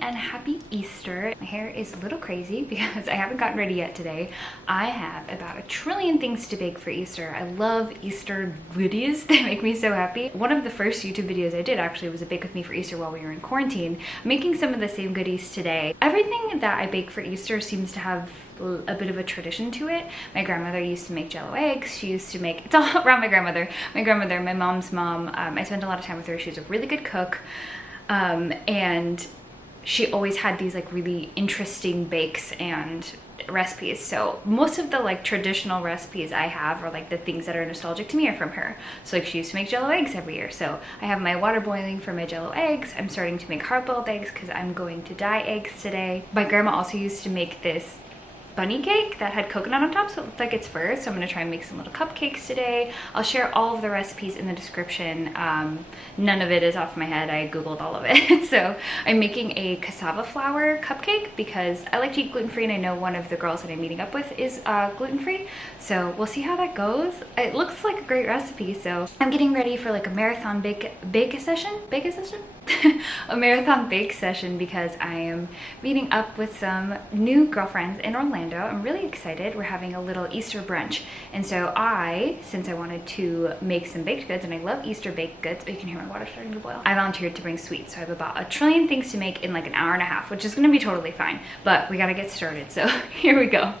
And happy Easter. My hair is a little crazy because I haven't gotten ready yet today. I have about 1 trillion things to bake for Easter. I love Easter goodies. They make me so happy. One of the first YouTube videos I did actually was a bake with me for Easter while we were in quarantine. I'm making some of the same goodies today. Everything that I bake for Easter seems to have a bit of a tradition to it. My grandmother used to make Jello eggs. She used to make, it's all around my grandmother. My mom's mom, I spent a lot of time with her. She's a really good cook. And she always had these like really interesting bakes and recipes. So most of the like traditional recipes I have are like the things that are nostalgic to me are from her. So like she used to make Jello eggs every year. So I have my water boiling for my Jello eggs. I'm starting to make hard-boiled eggs because I'm going to dye eggs today. My grandma also used to make this bunny cake that had coconut on top, so it looked like it's fur. So I'm gonna try and make some little cupcakes today. I'll share all of the recipes in the description. None of it is off my head. I googled all of it. So I'm making a cassava flour cupcake because I like to eat gluten-free, and I know one of the girls that I'm meeting up with is gluten-free. So we'll see how that goes. It looks like a great recipe. So I'm getting ready for like a marathon bake session. A marathon bake session because I am meeting up with some new girlfriends in Orlando. I'm really excited. We're having a little Easter brunch. And so since I wanted to make some baked goods, and I love Easter baked goods, oh, you can hear my water starting to boil. I volunteered to bring sweets. So I have about 1 trillion things to make in like an hour and a half, which is gonna be totally fine. But we gotta get started. So here we go.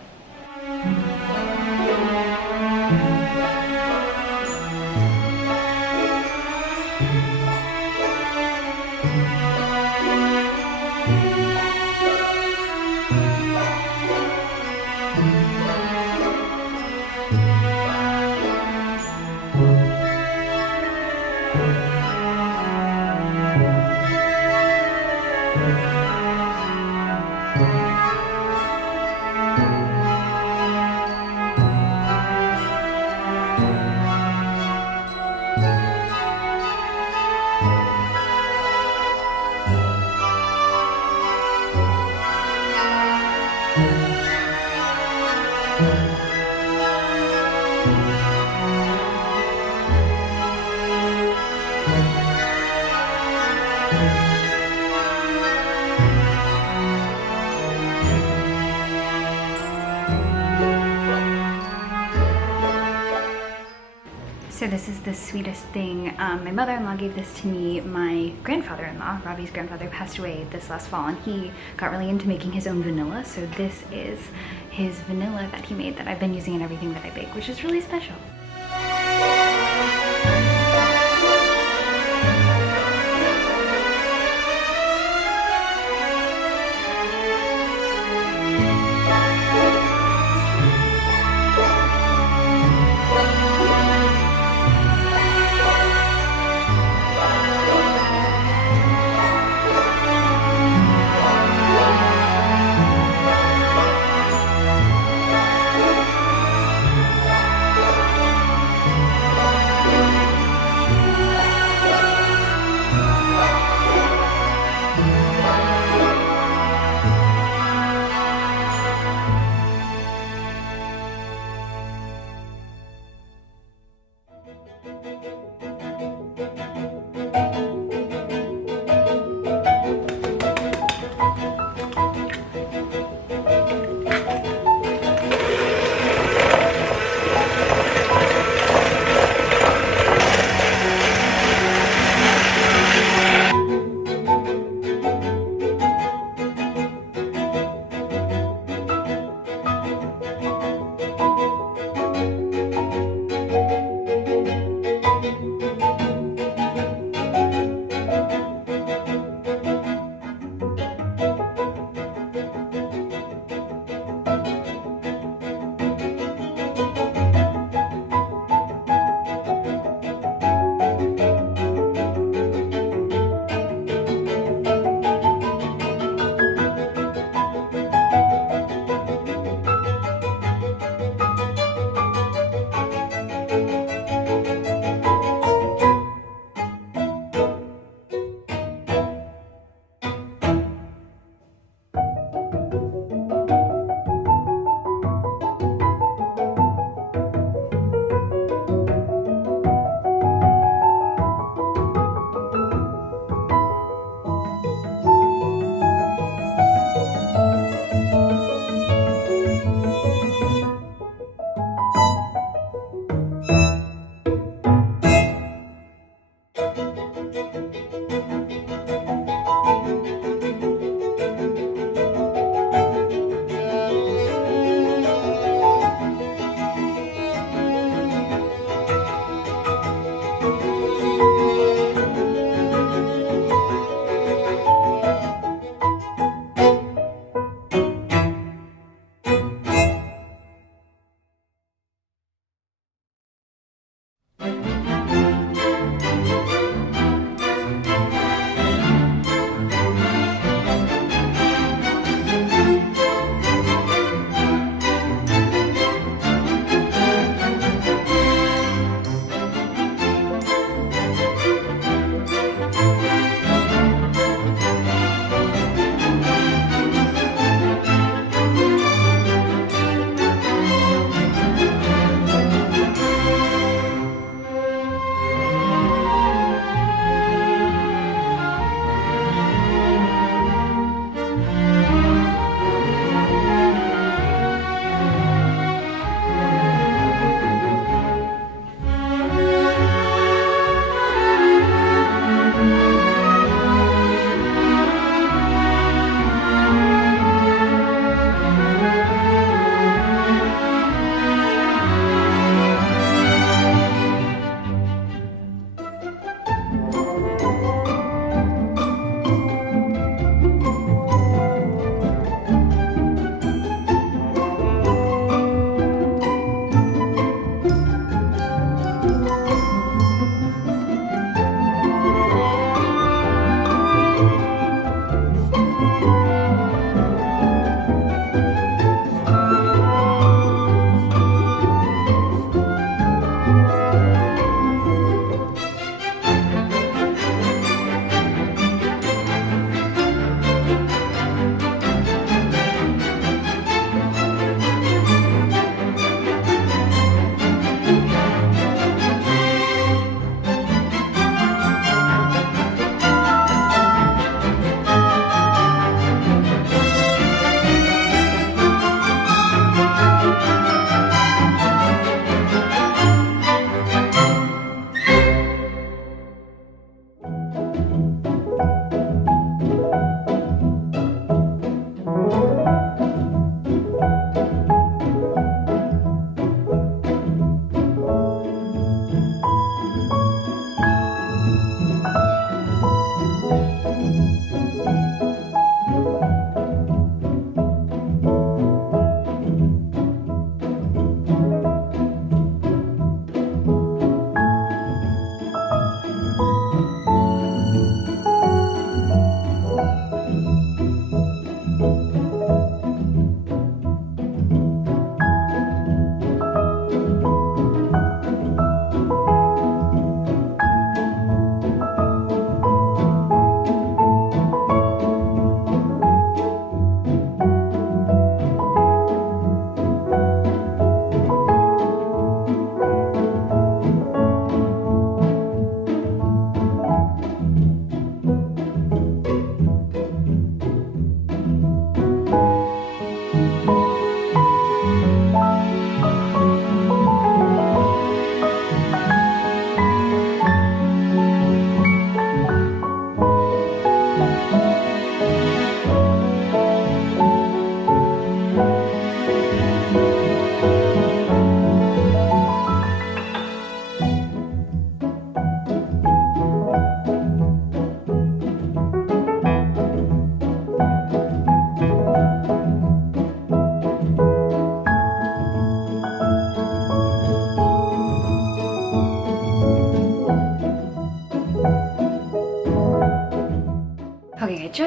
So this is the sweetest thing. My mother-in-law gave this to me. My grandfather-in-law, Robbie's grandfather, passed away this last fall, and he got really into making his own vanilla. So this is his vanilla that he made that I've been using in everything that I bake, which is really special.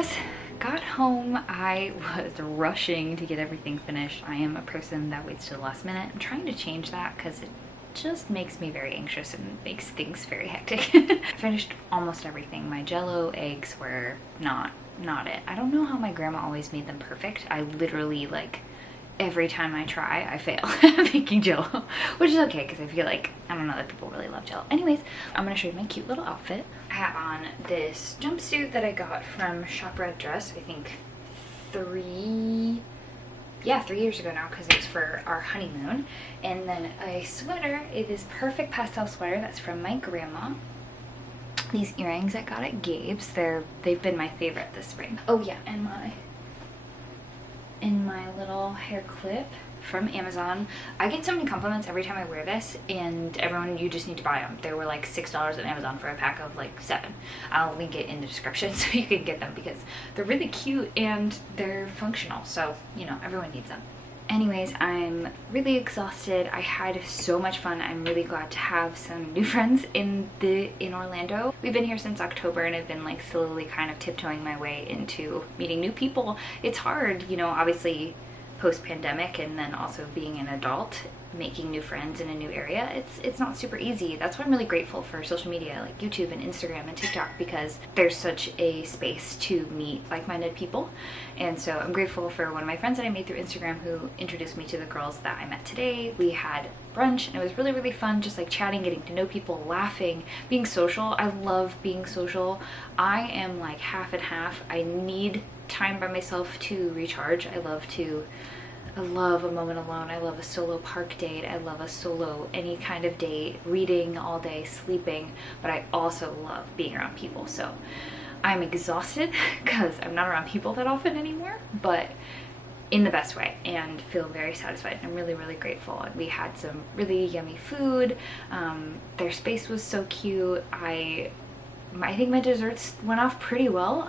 just got home. I was rushing to get everything finished. I am a person that waits to the last minute. I'm trying to change that because it just makes me very anxious and makes things very hectic. I finished almost everything. My Jell-O eggs were not it. I don't know how my grandma always made them perfect. I literally, like, every time I try, I fail at making Jell-O, which is okay because I feel like, I don't know, that people really love Jell-O. Anyways, I'm gonna show you my cute little outfit. I have on this jumpsuit that I got from Shop Red Dress, I think 3 years ago now, because it was for our honeymoon. And then a sweater, it is perfect pastel sweater that's from my grandma. These earrings I got at Gabe's, they've been my favorite this spring. Oh yeah, and my little hair clip from Amazon. I get so many compliments every time I wear this, and everyone, you just need to buy them. They were like $6 at Amazon for a pack of like 7. I'll link it in the description so you can get them because they're really cute and they're functional, so you know, everyone needs them. Anyways, I'm really exhausted. I had so much fun. I'm really glad to have some new friends in Orlando. We've been here since October and I've been like slowly kind of tiptoeing my way into meeting new people. It's hard, you know, obviously post-pandemic, and then also being an adult, making new friends in a new area. It's not super easy. That's why I'm really grateful for social media like YouTube and Instagram and TikTok, because there's such a space to meet like-minded people. And so I'm grateful for one of my friends that I made through Instagram who introduced me to the girls that I met today. We had brunch and it was really, really fun, just like chatting, getting to know people, laughing, being social. I love being social. I am like half and half. I need time by myself to recharge. I love a moment alone. I love a solo park date. I love a solo any kind of date, reading all day, sleeping, but I also love being around people. So I'm exhausted because I'm not around people that often anymore, but in the best way, and feel very satisfied. I'm really, really grateful. And we had some really yummy food. Their space was so cute. I think my desserts went off pretty well.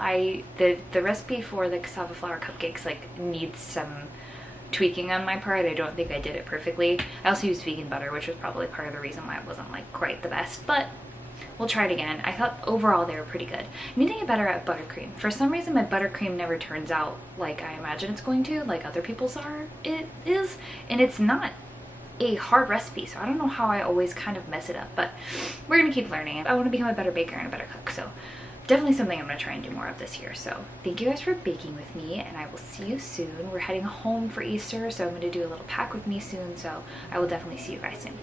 The recipe for the cassava flour cupcakes like needs some tweaking on my part. I don't think I did it perfectly. I also used vegan butter, which was probably part of the reason why it wasn't like quite the best, but we'll try it again. I thought overall they were pretty good. I need to get better at buttercream. For some reason my buttercream never turns out like I imagine it's going to, like other people's it is, and it's not a hard recipe, so I don't know how I always kind of mess it up, but we're gonna keep learning. I want to become a better baker and a better cook, so definitely something I'm gonna try and do more of this year. So thank you guys for baking with me, and I will see you soon. We're heading home for Easter, so I'm gonna do a little pack with me soon, so I will definitely see you guys soon.